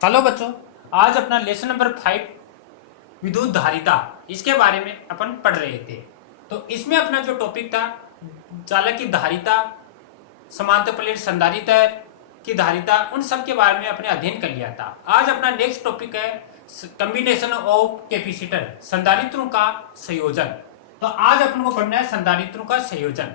Hello बच्चों, आज अपना लेसन नंबर 5 विद्युत धारिता इसके बारे में अपन पढ़ रहे थे। तो इसमें अपना जो टॉपिक था चालक की धारिता, समांतर प्लेट संधारित्र की धारिता, उन सब के बारे में अपने अध्ययन कर लिया था। आज अपना नेक्स्ट टॉपिक है कम्बिनेशन ऑफ कैपेसिटर, संधारित्रों का संयोजन। तो आज अपन को पढ़ना है संधारित्रों का संयोजन।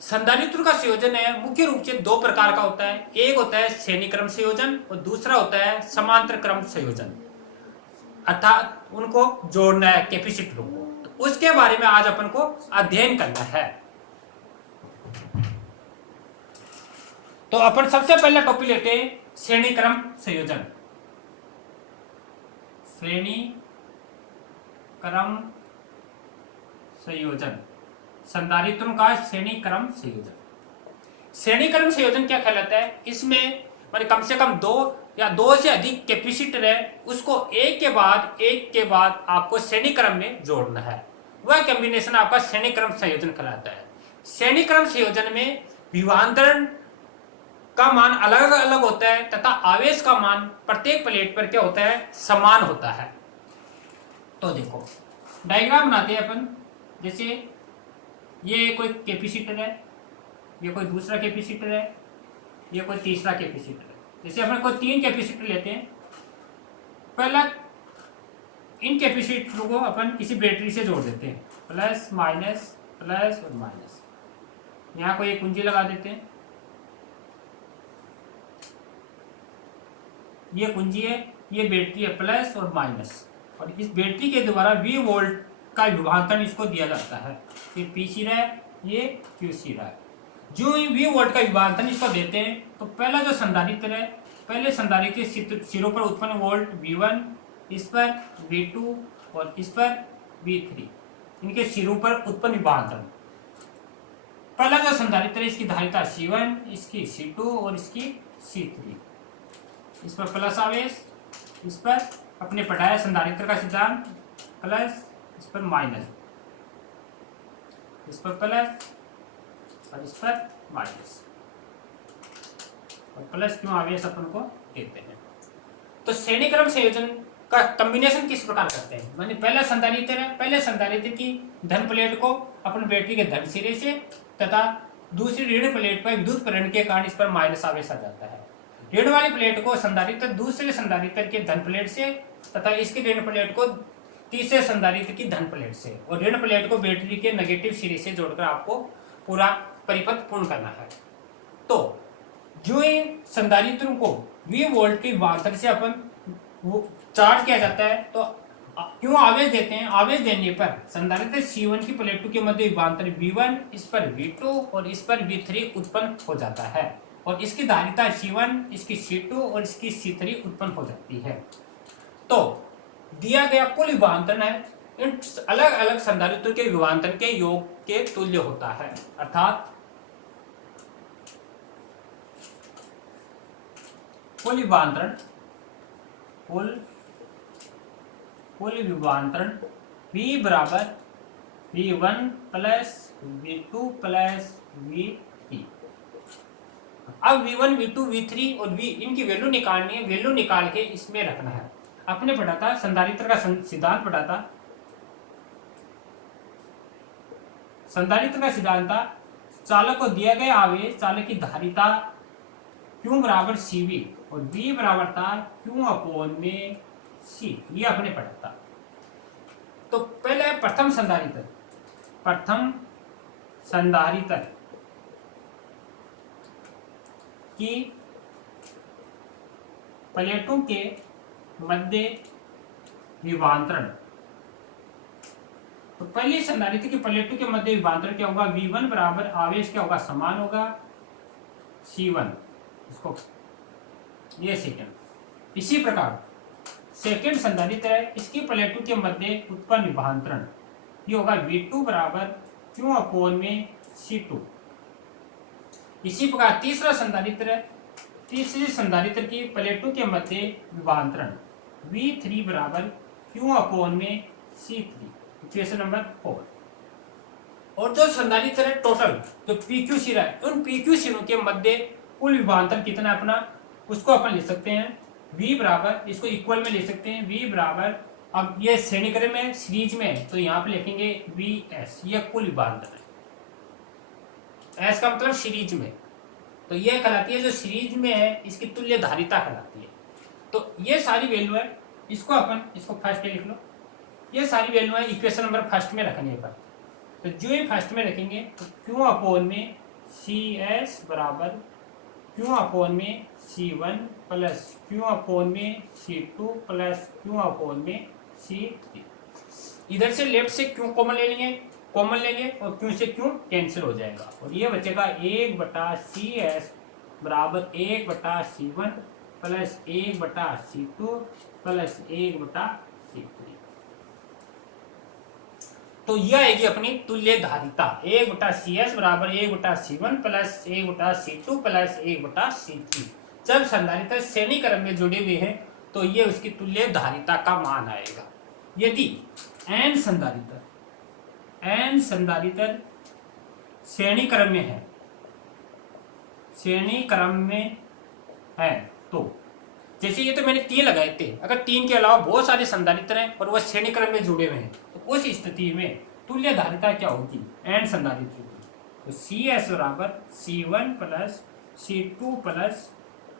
संधारित्र का संयोजन है मुख्य रूप से दो प्रकार का होता है। एक होता है श्रेणी क्रम संयोजन और दूसरा होता है समांतर क्रम संयोजन, अर्थात उनको जोड़ना है कैपेसिटरों को। तो उसके बारे में आज अपन को अध्ययन करना है। तो अपन सबसे पहला टॉपिक लेते हैं श्रेणी क्रम संयोजन। श्रेणी क्रम संयोजन, संधारित्रों का श्रेणी क्रम संयोजन। श्रेणी क्रम संयोजन क्या कहलाता है? इसमें माने कम से कम दो या दो से अधिक कैपेसिटर है, उसको एक के बाद आपको श्रेणी क्रम में जोड़ना है। वह कॉम्बिनेशन आपका श्रेणी क्रम संयोजन कहलाता है। श्रेणी क्रम संयोजन में विभवांतरण का मान अलग अलग होता है तथा आवेश का मान प्रत्येक प्लेट पर क्या होता है? समान होता है। तो देखो डायग्राम बनाते हैं अपन। जैसे ये कोई कैपेसिटर है, ये कोई दूसरा कैपेसिटर है, ये कोई तीसरा कैपेसिटर है। जैसे अपन कोई तीन कैपेसिटर लेते हैं। पहला इन कैपेसिटरों को अपन किसी बैटरी से जोड़ देते हैं, प्लस माइनस प्लस और माइनस। यहाँ कोई एक कुंजी लगा देते हैं, ये कुंजी है, ये बैटरी है, प्लस और माइनस। और इस बैटरी के द्वारा V वोल्ट का विभाजन इसको दिया जाता है। ये P सिरा है, ये Q सिरा है। जो ही V वोल्ट का विभाजन इसको देते हैं तो पहला जो संधारित्र है, पहले संधारित्र के सिरों पर उत्पन्न वोल्ट V1, इस पर V2 और इस पर V3, इनके सिरों पर उत्पन्न विभाजन। पहला जो संधारित्र है इसकी धारिता C1, इसकी C2 और इसकी C3। इस पर प्लस आवेश, इस पर अपने पढ़ाया संधारित्र का सिद्धांत, प्लस इस पर माइनस, इस पर प्लस और इस पर माइनस, और प्लस क्यों आवेश अपन को देते हैं। तो श्रेणी क्रम संयोजन का कॉम्बिनेशन किस प्रकार करते हैं? माने पहला संधारित्र है, पहले संधारित्र की धन प्लेट को अपन बैटरी के धन सिरे से तथा दूसरी ऋण प्लेट पर विद्युत प्रेरण के कारण इस पर माइनस आवेश आ जाता है। ऋण वाली प्लेट को संधारित्र दूसरे संधारित्र के धन प्लेट से तथा इसकी ऋण प्लेट को तीसरे संधारित्र की धन प्लेट से, और ऋण प्लेट को बैटरी के नेगेटिव सिरे से जोड़कर आपको पूरा परिपथ पूर्ण करना है। तो जो संधारित्रों को V वोल्ट के विभाजन से अपन वो चार्ज किया जाता है, तो क्यों आवेश देते हैं? आवेश देने पर संधारित्र C1 की प्लेटों के मध्य विभाजन V1, इस पर V2 और इस पर V3 उत्पन्न हो जाता है, और इसकी धारिता C1, इसकी C2 और इसकी C3 उत्पन्न हो जाती है। तो दिया गया कुल विभवांतरण है इन अलग अलग संधारित्रों के विभवांतरण के योग के तुल्य होता है। अर्थात कुल विभवांतरण V बराबर V1 plus V2 plus V3। अब V1, V2, V3 और V इनकी वैल्यू निकालनी है। वैल्यू निकाल के इसमें रखना है। आपने पढ़ा था संधारित्र का सिद्धांत पढ़ा था। संधारित्र का सिद्धांत था चालक को दिया गया आवेश, चालक की धारिता Q बराबर CV और V बराबर था Q अपॉन में C। ये आपने पढ़ा था। तो पहले प्रथम संधारित्र की प्लेटों के मध्य विभवांतरण। तो पहली संधारित्र की प्लेटों के मध्य विभवांतरण क्या होगा? V1 बराबर आवेश क्या होगा? समान होगा C1, इसको ये सेकेंड। इसी प्रकार सेकेंड संधारित्र है, इसकी प्लेटों के मध्य उत्पन्न विभवांतरण ये होगा V2 बराबर Q अपॉन में C2। इसी प्रकार तीसरा संधारित्र है, तीसरी संधारित्र की प्लेटों के मध्य विभवांतरण V3 बराबर Q अपॉन में C3, इक्वेशन नंबर 4। और जो संधारित्र है टोटल जो PQ सिरा है, उन PQ सिरों के मध्य कुल विभवांतरण कितना अपना, उसको अपन ले सकते हैं v बराबर, इसको इक्वल में ले सकते हैं, v बराबर, अब ये श्रेणी क्रम में सीरीज में तो यहाँ पे लिखेंगे vs, ये कुल विभाजन है, s का मतलब सीरीज में, तो ये कहलाती है जो सीरीज में है इसकी तुल्य धारिता कहलाती है। तो ये सारी वैल्यू है, इसको अपन इसको फर्स्ट पे लिख लो, ये सारी वैल्यू है इक्वेशन नंबर फर्स्ट में रखने पर, तो जो ही फर्स्ट में रखेंगे तो क्यू अपॉन में सी एस बराबर क्यू अपॉन में सी वन प्लस क्यू अपॉन में सी टू प्लस क्यू अपॉन में सी थ्री। इधर से लेफ्ट से क्यू कॉमन ले लेंगे, कॉमन लेंगे और क्यू से क्यू कैंसिल हो जाएगा और ये बचेगा 1/CS बराबर 1/C1 plus 1/C2 plus 1/C3। तो यह आएगी अपनी तुल्य धारिता 1/CS बराबर 1/C1 plus 1/C2 plus 1/C3। जब संधारित्र श्रेणी क्रम में जुड़े हुए हैं तो ये उसकी तुल्य धारिता का मान आएगा। यदि n संधारित्र श्रेणी क्रम में है, श्रेणी क्रम में है, तो जैसे ये तो मैंने 3 लगाए थे, अगर 3 के अलावा बहुत सारे संधारित्र हैं और वह श्रेणी क्रम में जुड़े हुए हैं तो उस स्थिति में तुल्य धारिता क्या होगी n संधारित्र की, तो CS बराबर C1 plus C2 plus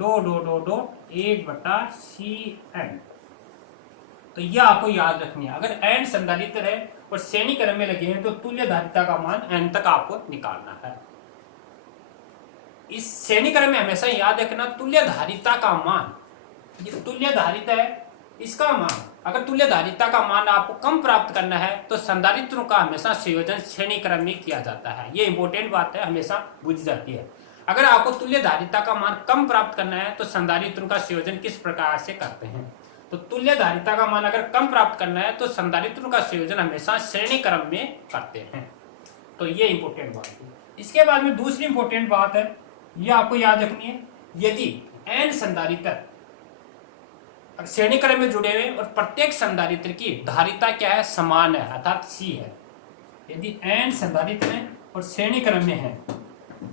1/CN। तो यह आपको याद रखनी है, अगर n संधारित्र है और श्रेणी क्रम में लगे हैं तो तुल्य धारिता का मान n तक आपको निकालना है। इस श्रेणी क्रम में हमेशा याद रखना तुल्य धारिता का मान, ये तुल्य धारिता है, इसका मान, अगर तुल्य धारिता का मान आपको कम प्राप्त करना है तो संधारित्रों का हमेशा संयोजन श्रेणी क्रम में किया जाता है। ये इंपॉर्टेंट बात है, हमेशा बुझ जाती है। अगर आपको तुल्य धारिता का मान कम प्राप्त करना है तो संधारित्रों का संयोजन किस प्रकार से करते हैं, तो तुल्य धारिता का मान अगर कम प्राप्त करना है तो संधारित्रों का संयोजन हमेशा श्रेणी क्रम में करते हैं। तो ये इंपॉर्टेंट बात है। इसके बाद में दूसरी इंपॉर्टेंट बात है, ये आपको याद रखनी है, यदि n संधारित्र श्रेणी क्रम में जुड़े हुए और प्रत्येक संधारित्र की धारिता क्या है, समान है, अर्थात C है। यदि n संधारित्र है और श्रेणी क्रम में है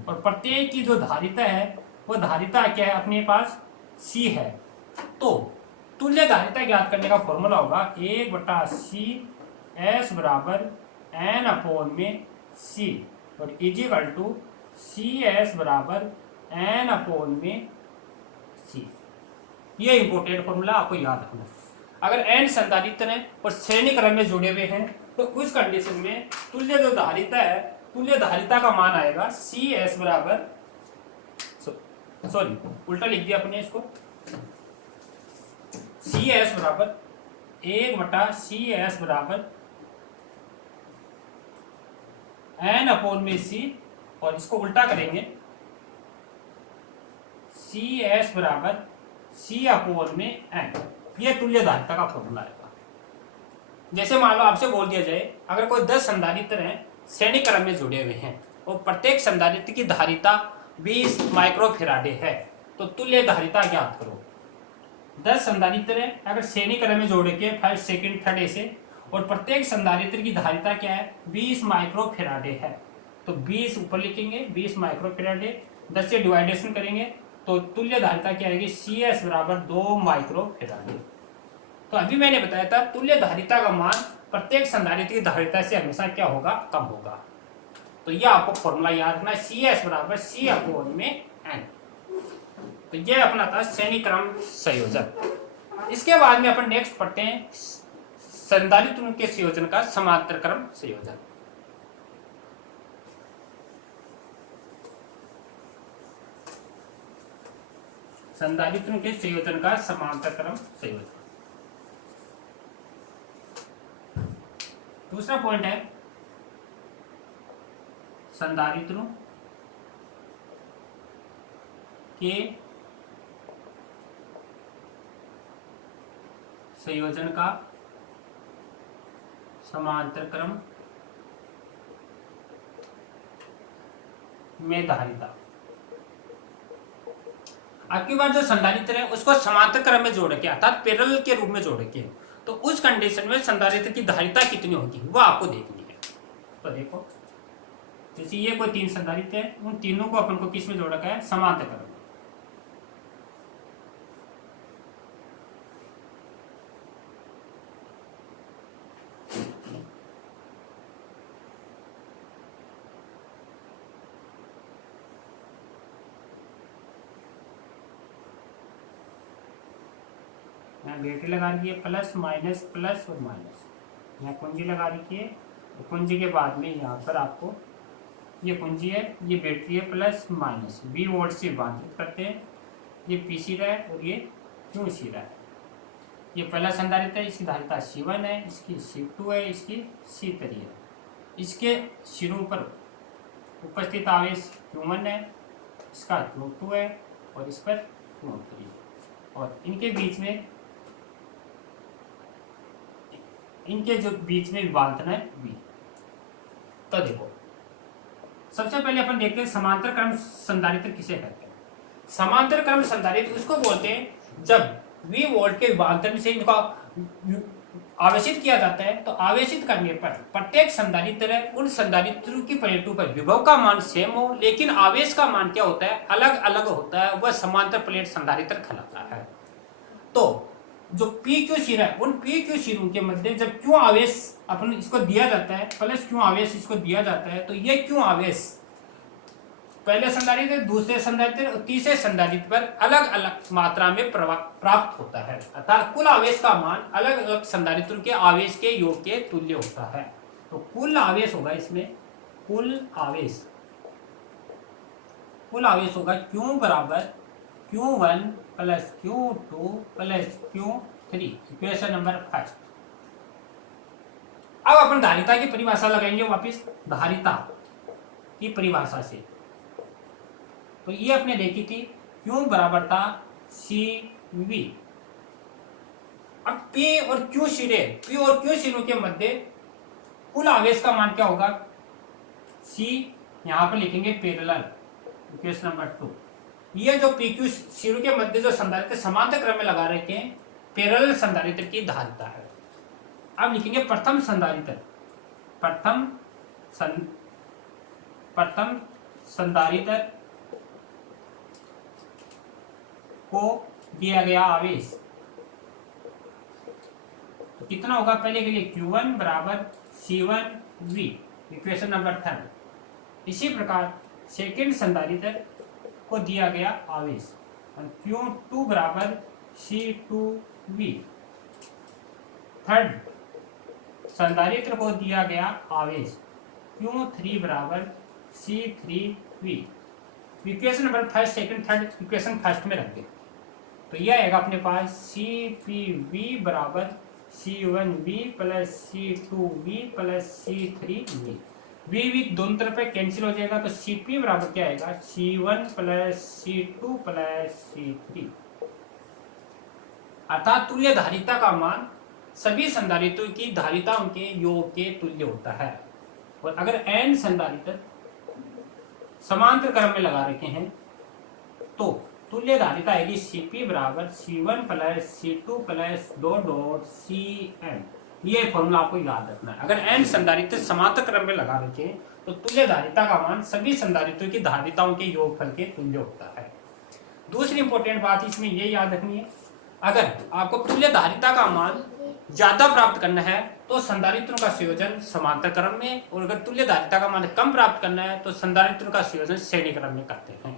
और प्रत्येक की जो धारिता है वो धारिता क्या है, अपने पास C है, तो तुल्य धारिता ज्ञात करने का फॉर्मूला होगा 1/CS बराबर n अपॉन में C और इजिकल टू CS बराबर n अपॉन में C। ये इंपॉर्टेंट फॉर्मूला आपको याद रखना है। अगर n संधारित्र है और श्रेणी क्रम में जुड़े हुए हैं तो उस कंडीशन में तुल्य जो धारिता है, तुल्य धारिता का मान आएगा CS बराबर, सॉरी उल्टा लिख दिया अपने इसको, CS बराबर 1/CS बराबर n अपॉन में C, और इसको उल्टा करेंगे CS बराबर C अपॉन में n। ये तुल्य धारिता का फॉर्मूला है। जैसे मान लो आपसे बोल दिया जाए अगर कोई 10 संधारित्र हैं श्रेणी क्रम में जुड़े हुए हैं और प्रत्येक संधारित्र की धारिता 20 माइक्रोफेराडे है, तो तुल्य धारिता ज्ञात करो। 10 संधारित्र है, अगर श्रेणी क्रम में जोड़ के फर्स्ट सेकंड थर्ड ऐसे, और प्रत्येक संधारित्र की धारिता क्या है, 20 माइक्रोफेराडे है, तो 20 ऊपर लिखेंगे, 20 माइक्रोफेराडे, 10 से डिवाइडेशन करेंगे तो तुल्य धारिता क्या आएगी, CS बराबर 2 माइक्रोफेराडे। तो अभी मैंने बताया था तुल्य धारिता का मान प्रत्येक संधारित्र की धारिता से हमेशा क्या होगा, कम होगा। तो यह आपको फॉर्मूला याद रखना है, CS बराबर C अपॉन में n। तो यह अपना था श्रेणी क्रम संयोजन। इसके बाद में अपन नेक्स्ट पढ़ते हैं संधारित्रों के संयोजन का समांतर क्रम संयोजन। संधारित्रों के संयोजन का समांतर क्रम संयोजन। दूसरा पॉइंट है संधारित्रों के संयोजन का समांतर क्रम में धारिता। आपकी बार जो संधारित्र है उसको समांतर क्रम में जोड़ के अर्थात पैरेलल के रूप में जोड़ के, तो उस कंडीशन में संधारित्र की धारिता कितनी होगी वो आपको देखनी है। तो देखो जैसे ये कोई 3 संधारित्र है, उन तीनों को अपन को किस में जोड़ रखा है, समांतर क्रम में। यहाँ बैटरी लगा रखी है, प्लस माइनस प्लस और माइनस, यहाँ कुंजी लगा रखी है। कुंजी के बाद में यहाँ पर आपको ये कुंजी है, ये बैटरी है, प्लस माइनस बी वोल्ट से बाधित करते हैं। ये पी सिरा है और ये क्यू सिरा है। ये पहला संधारित्र है, इसकी धारिता C1 है, इसकी C2 है, इसकी C3 है। इसके सिरों पर उपस्थित आवेश Q1 है, इसका Q2 है और इस पर Q3 है। और इनके जो बीच में विभाजन है V। तो देखो, सबसे पहले अपन देखते हैं समांतर क्रम संधारित्र किसे कहते हैं। समांतर क्रम संधारित्र उसको बोलते हैं जब V वोल्ट के विभाजन से इनका आवेशित किया जाता है। तो आवेशित करने पर प्रत्येक संधारित्र उन संधारित्रों की प्लेटों पर विभव का मान सेम हो, लेकिन आवेश का मान क्या होता है, अलग अलग होता है। वह समांतर प्लेट संधारित्र कहलाता है। तो जो पी क्यू सिरा है, उन पी क्यू सिरों के मध्य जब क्यों आवेश अपन इसको दिया जाता है, प्लस क्यों आवेश इसको दिया जाता है, तो ये क्यों आवेश पहले संधारित्र, दूसरे संधारित्र और तीसरे संधारित्र पर अलग अलग मात्रा में प्राप्त होता है। अर्थात कुल आवेश का मान अलग अलग संधारित्रों के आवेश के योग के तुल्य होता है। तो कुल आवेश होगा इसमें, कुल आवेश होगा Q बराबर Q1 plus Q2 plus Q3, equation number 5। अब अपन धारिता की परिभाषा लगाएंगे वापिस, धारिता की परिभाषा से। तो ये अपने देखी थी, Q बराबर था CV। अब P और Q सिरों के मध्य कुल आवेश का मान क्या होगा, C यहां पर लिखेंगे पैरेलल, इक्वेशन नंबर 2। ये जो PQ सिरों के मध्य जो संधारित्र समांतर क्रम में लगा रखे हैं, पैरेलल संधारित्र की धारिता है। अब लिखेंगे प्रथम संधारित्र को दिया गया आवेश तो कितना होगा, पहले के लिए Q1 बराबर C1V, इक्वेशन नंबर 3। इसी प्रकार सेकेंड संधारित्र को दिया गया आवेश Q2 बराबर C2V। थर्ड संधारित्र को दिया गया आवेश Q3 बराबर C3V। Equation number 5 second third equation first में रख दे। तो यह आएगा अपने पास CPV बराबर C1V plus C2V plus C3V। V दोनों तरफ पे कैंसिल हो जाएगा। तो CP बराबर क्या आएगा, C1 plus C2 plus C3। अर्थात तुल्य धारिता का मान सभी संधारित्रों की धारिताओं के योग के तुल्य होता है। और अगर n संधारित्र समांतर क्रम में लगा रखे हैं तो तुल्य धारिता आएगी CP बराबर C1 plus C2 plus CN। ये फॉर्मूला आपको याद रखना है। अगर n संधारित्र समांतर क्रम में लगा रखे हैं तो तुल्य धारिता का मान सभी संधारित्रों की धारिताओं के योगफल के तुल्य होता है। दूसरी इंपॉर्टेंट बात इसमें ये याद रखनी है, अगर आपको तुल्य धारिता का मान ज्यादा प्राप्त करना है तो संधारित्रों का संयोजन समांतर क्रम में, और अगर तुल्य धारिता का मान कम प्राप्त करना है तो संधारित्रों का संयोजन श्रेणी क्रम में करते हैं।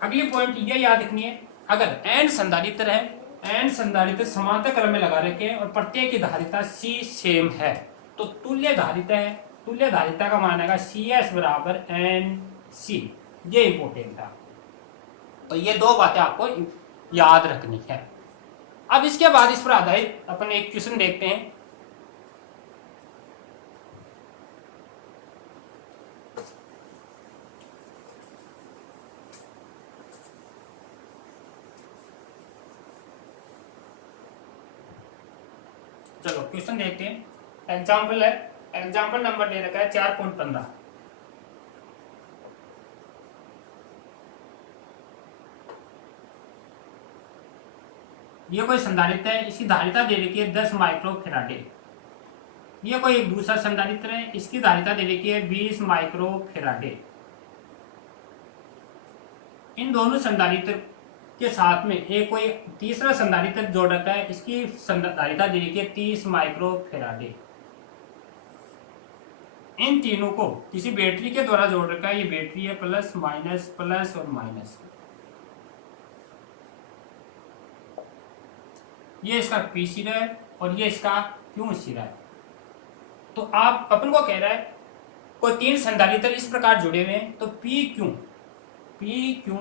अगली पॉइंट ये याद रखनी है, अगर n संधारित्र है, n संधारित्र समांतर क्रम में लगा रखे हैं और प्रत्येक की धारिता C सेम है तो तुल्य धारिता है, तुल्य धारिता का मान आएगा CS बराबर NC। ये इंपॉर्टेंट है। तो ये दो बातें आपको याद रखनी है। अब इसके बाद इस पर आधारित अपन एक क्वेश्चन देखते हैं। चलो क्वेश्चन देखते हैं। एग्जाम्पल है, एग्जाम्पल नंबर दे रखा है 4.15। ये कोई संधारित्र है, इसकी धारिता दे रखी है 10 माइक्रोफेराडे। ये कोई एक दूसरा संधारित्र है, इसकी धारिता दे रखी है 20 माइक्रोफेराडे। इन दोनों संधारित्र के साथ में एक कोई तीसरा संधारित्र जोड़ रखा है, इसकी धारिता दे रखी है 30 माइक्रोफेराडे। इन तीनों को किसी बैटरी के द्वारा जोड़ रखा है। ये बैटरी है, प्लस माइनस प्लस और माइनस। ये इसका पी सिरा है और ये इसका क्यू सिरा है। तो आप अपन को कह रहा है कोई तीन संधारित्र इस प्रकार जुड़े हुए हैं, तो पी क्यू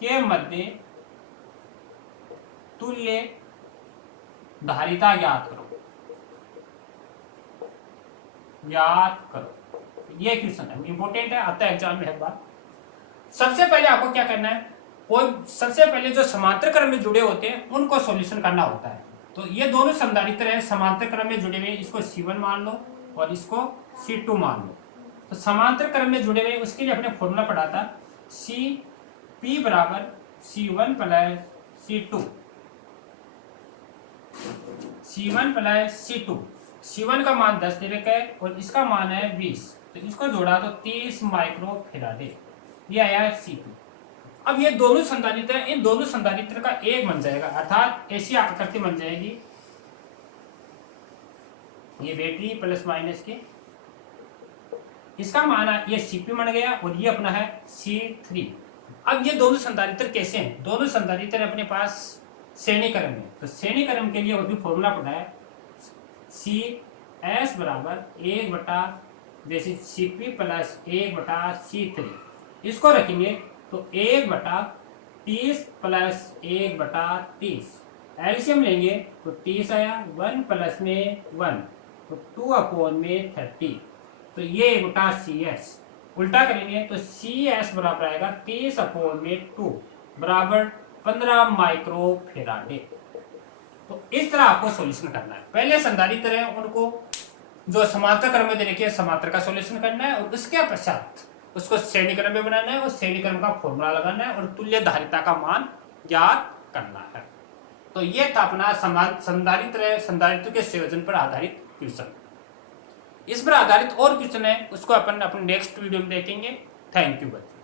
के मध्य तुल्य धारिता ज्ञात करो। ये क्वेश्चन है, इंपोर्टेंट है, आता है एग्जाम में हर बार। सबसे पहले आपको क्या करना है, कोई सबसे पहले जो समांतर क्रम में जुड़े होते हैं उनको सॉल्यूशन करना होता है। तो ये दोनों संधारित्र हैं समांतर क्रम में जुड़े हुए, इसको C1 मान लो और इसको C2 मान लो। तो समांतर क्रम में जुड़े हुए उसके लिए अपने फॉर्मूला पढ़ा था, P बराबर C1 plus C2, C1 plus C2। C1 का मान 10 दे रखा है और इसका मान है 20, तो इसको जोड़ा तो 30 माइक्रो फेराडे, ये आया C2। अब ये दोनों संधारित्र, इन दोनों संधारित्र का एक बन जाएगा, अर्थात ऐसी आकृति बन जाएगी, ये बैटरी प्लस माइनस के, इसका मान है ये Cp बन गया और ये अपना है C3। अब ये दोनों संधारित्र कैसे हैं, दोनों संधारित्र अपने पास श्रेणी क्रम में, तो श्रेणी क्रम के लिए भी फॉर्मूला पढ़ा है, CS बराबर 1 बटा जैसे Cp प्लस 1 बटा C3, इसको रखेंगे तो 1 बटा 30 प्लस 1 बटा 30, एलसीएम लेंगे तो 30 आया, 1 प्लस में 1 तो 2 अपॉन में 30, तो ये बटा CS, उल्टा करेंगे तो CS बराबर आएगा 30 अपॉन में 2 बराबर 15 माइक्रो फेराडे। तो इस तरह आपको सॉल्यूशन करना है। पहले संधारित्र है उनको जो समांतर क्रम में दे रखी है, समांतर का सॉल्यूशन करना है और उसके पश्चात उसको श्रेणी क्रम में बनाना है और श्रेणी क्रम का फॉर्मूला लगाना है और तुल्य धारिता का मान ज्ञात करना है। तो ये था अपना संधारित्र के संयोजन पर आधारित क्वेश्चन। इस पर आधारित और क्वेश्चन है उसको अपन अपने नेक्स्ट वीडियो में देखेंगे। थैंक यू बच्चों।